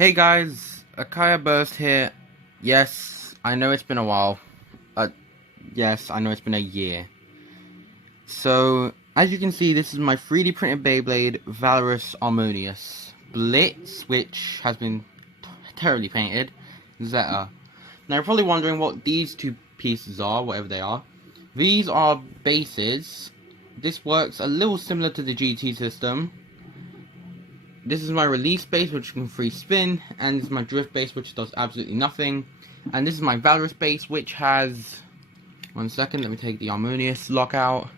Hey guys, Akaya Burst here. Yes, I know it's been a while. Yes, I know it's been a year. So, as you can see, this is my 3D printed Beyblade Valorous Harmonious Blitz, which has been terribly painted. Zeta. Now you're probably wondering what these two pieces are, whatever they are. These are bases. This works a little similar to the GT system. This is my release base, which can free spin, and this is my drift base, which does absolutely nothing. And this is my Valorous base, which has... One second, let me take the Harmonious lock out.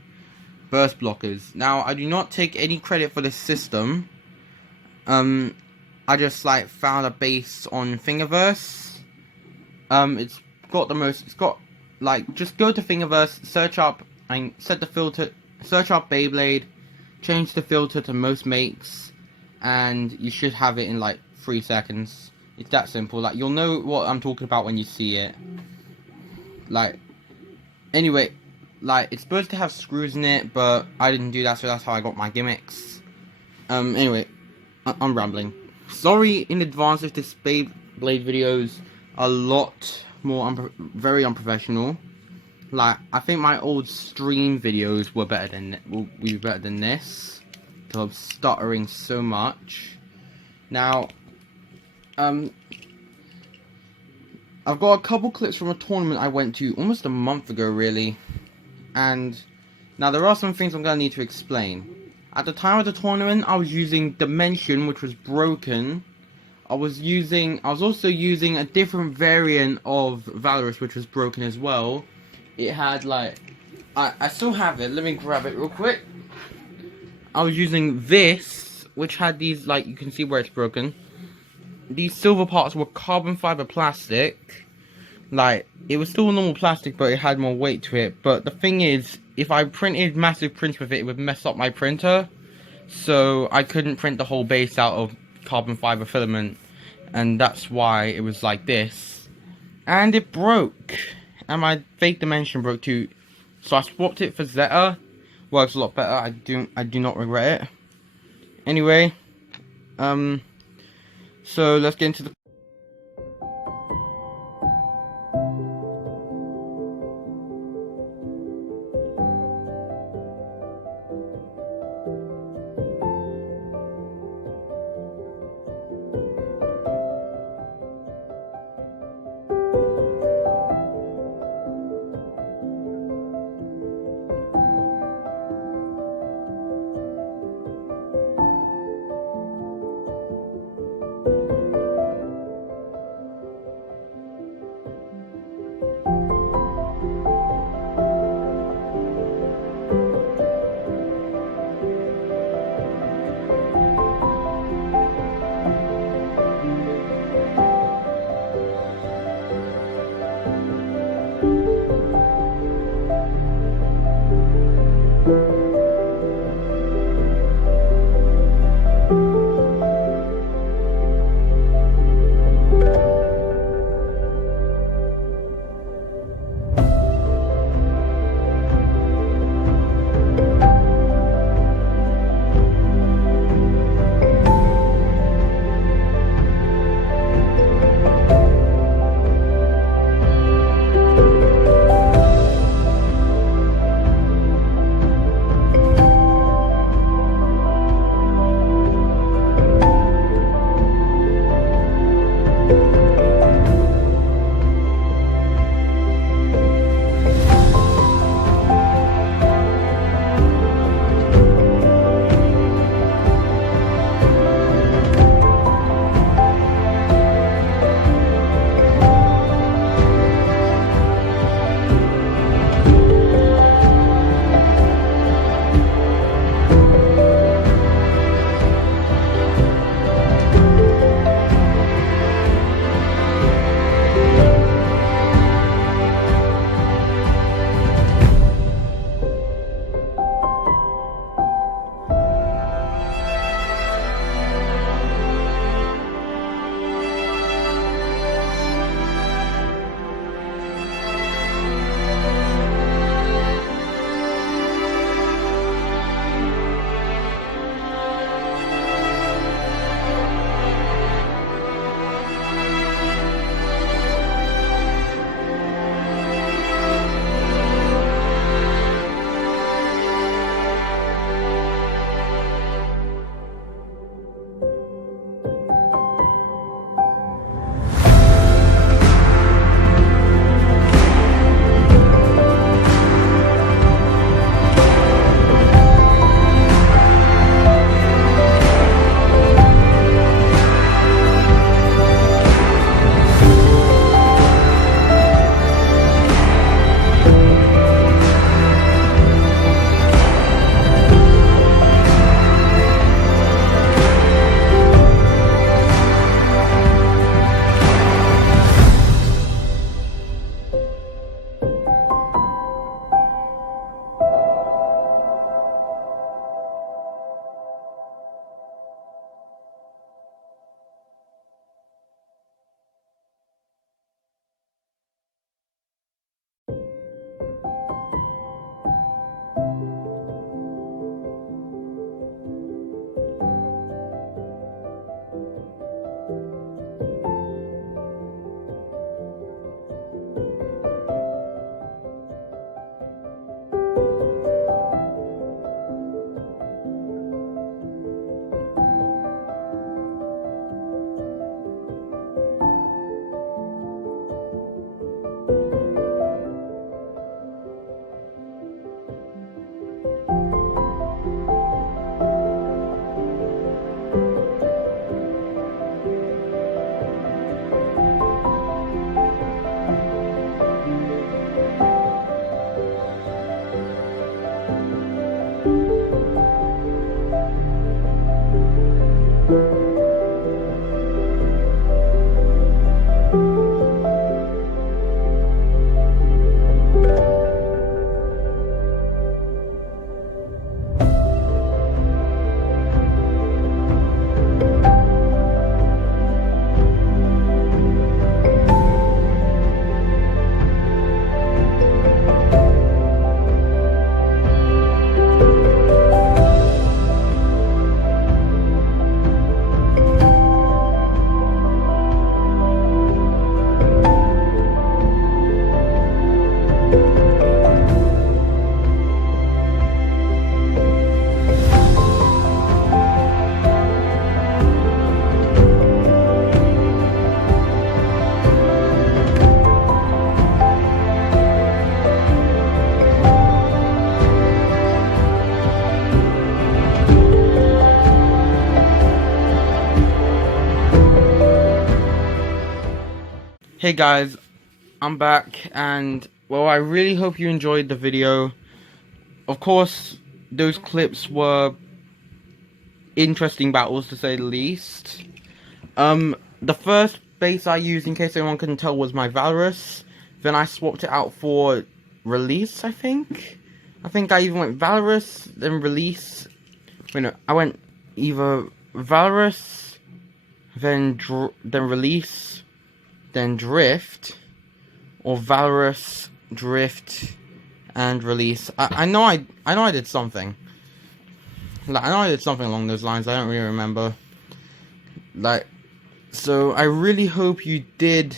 Burst blockers. Now, I do not take any credit for this system. I just, found a base on Thingiverse. It's got, just go to Thingiverse, search up, and set the filter, search up Beyblade, change the filter to most makes, and you should have it in 3 seconds. It's that simple. You'll know what I'm talking about when you see it. Anyway, it's supposed to have screws in it, but I didn't do that, so that's how I got my gimmicks. Anyway, I'm rambling. Sorry in advance if this Beyblade video's a lot more very unprofessional. I think my old stream videos were better than this. I'm stuttering so much. Now, I've got a couple clips from a tournament I went to almost a month ago, really. And now there are some things I'm going to need to explain. At the time of the tournament, I was using Dimension, which was broken. I was also using a different variant of Valorous, which was broken as well. It had I still have it. Let me grab it real quick. I was using this, which had these, you can see where it's broken. These silver parts were carbon fiber plastic. It was still normal plastic, but it had more weight to it. But the thing is, if I printed massive prints with it would mess up my printer. So I couldn't print the whole base out of carbon fiber filament. And that's why it was like this. And it broke. And my fake Dimension broke too. So I swapped it for Zeta. Works a lot better. I do not regret it. Anyway, so let's get into the Hey guys, I'm back, and well, I really hope you enjoyed the video. Of course, those clips were interesting battles to say the least. The first base I used, in case anyone couldn't tell, was my Valorous. Then I swapped it out for Release, I think. I think I even went Valorous, then Release. Wait, no, I went either Valorous, then Release, then Drift, or Valorous, Drift, and Release. I know I did something. Like, I know I did something along those lines. I don't really remember. Like, so I really hope you did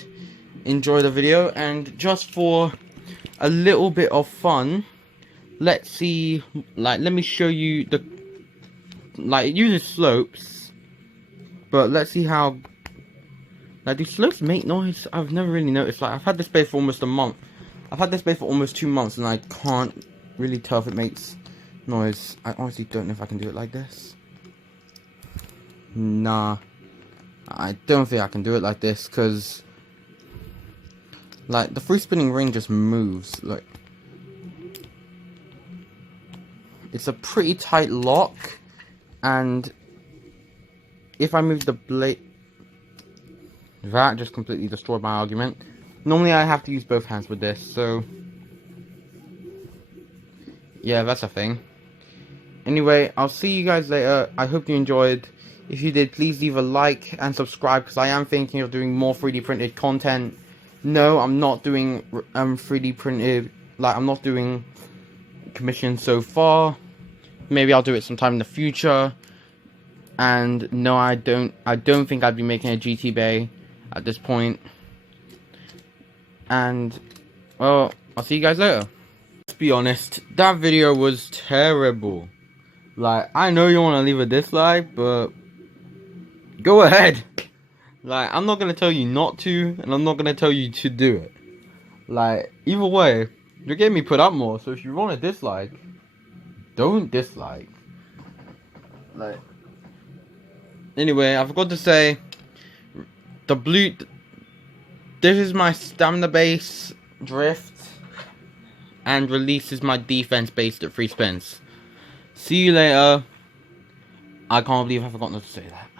enjoy the video. And just for a little bit of fun, let's see. Like, let me show you the. Like, it uses slopes, but let's see how. Like, do slopes make noise? I've never really noticed. Like, I've had this base for almost a month. I've had this base for almost 2 months, and I can't really tell if it makes noise. I honestly don't know if I can do it like this. Nah, I don't think I can do it like this, because like the free spinning ring just moves. Like, it's a pretty tight lock, and if I move the blade, that just completely destroyed my argument. Normally I have to use both hands with this, so yeah, that's a thing. Anyway, I'll see you guys later. I hope you enjoyed. If you did, please leave a like and subscribe, because I am thinking of doing more 3D printed content. No, I'm not doing 3D printed, like, I'm not doing commissions so far. Maybe I'll do it sometime in the future. And no, I don't think I'd be making a GT Bay at this point. And well, I'll see you guys later. Let's be honest, that video was terrible. Like, I know you want to leave a dislike, but go ahead. Like, I'm not going to tell you not to, and I'm not going to tell you to do it. Like, either way, you're getting me put up more, so if you want a dislike, don't dislike. Like, anyway, I forgot to say, this is my stamina base, Drift, and Release is my defense based at 3 spins. See you later. I can't believe I forgot not to say that.